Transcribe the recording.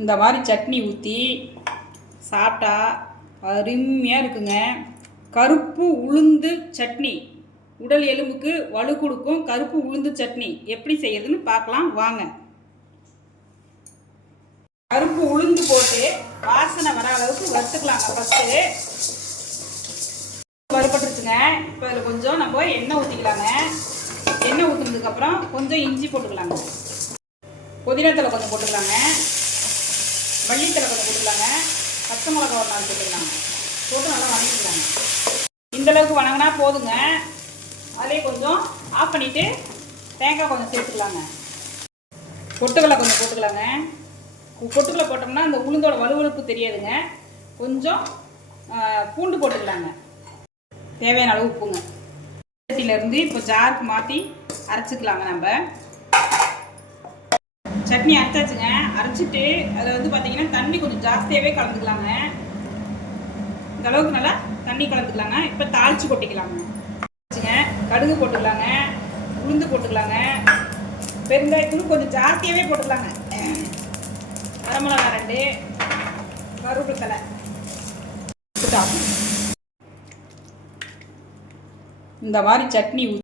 இந்த மாதிரி சட்னி ஊற்றி சாப்பிட்டா அருமையாக இருக்குங்க. கருப்பு உளுந்து சட்னி உடல் எலும்புக்கு வலு கொடுக்கும். கருப்பு உளுந்து சட்னி எப்படி செய்யறதுன்னு பார்க்கலாம் வாங்க. கருப்பு உளுந்து போட்டு வாசனை வர அளவுக்கு வறுத்துக்கலாங்க. ஃபஸ்ட்டு வறுபட்டுருச்சுங்க. இப்போ இதில் கொஞ்சம் நம்ம எண்ணெய் ஊற்றிக்கலாங்க. எண்ணெய் ஊற்றுனதுக்கப்புறம் கொஞ்சம் இஞ்சி போட்டுக்கலாங்க. புதினாத்தலை கொஞ்சம் போட்டுக்கலாங்க. மல்லித்தலை கொஞ்சம் போட்டுக்கலாங்க. பச்சை மிளகா ஒரு 4 போட்டுக்கலாங்க. போட்டு நல்லா வணங்கிக்கலாங்க. இந்தளவுக்கு வணங்கினா போதுங்க. அதிலே கொஞ்சம் ஆஃப் பண்ணிவிட்டு தேங்காய் கொஞ்சம் சேர்த்துக்கலாங்க. பொட்டுக்கடலை கொஞ்சம் போட்டுக்கலாங்க. பொட்டுக்கடலை போட்டோம்னா அந்த உளுந்தோட வலுவலுப்பு தெரியாதுங்க. கொஞ்சம் பூண்டு போட்டுக்கலாங்க. தேவையான அளவு உப்புங்க. சட்டியிலேருந்து இப்போ ஜாருக்கு மாற்றி அரைச்சிக்கலாங்க. நம்ம சட்னி அரைச்சாச்சுங்க. அரைச்சிட்டு அதில் பார்த்தீங்கன்னா தண்ணி கொஞ்சம் ஜாஸ்தியாகவே கலந்துக்கலாங்க. இந்த அளவுக்கு நல்லா தண்ணி கலந்துக்கலாங்க. இப்போ தாளித்து கொட்டிக்கலாங்க. கடுகு போட்டுக்கலாங்க. உளுந்து போட்டுக்கலாங்க. பெருங்காயத்தூள் கொஞ்சம் ஜாஸ்தியாகவே போட்டுக்கலாங்க. வரமிளகா 2, கருவேப்பிலை தழை. இந்த மாதிரி சட்னி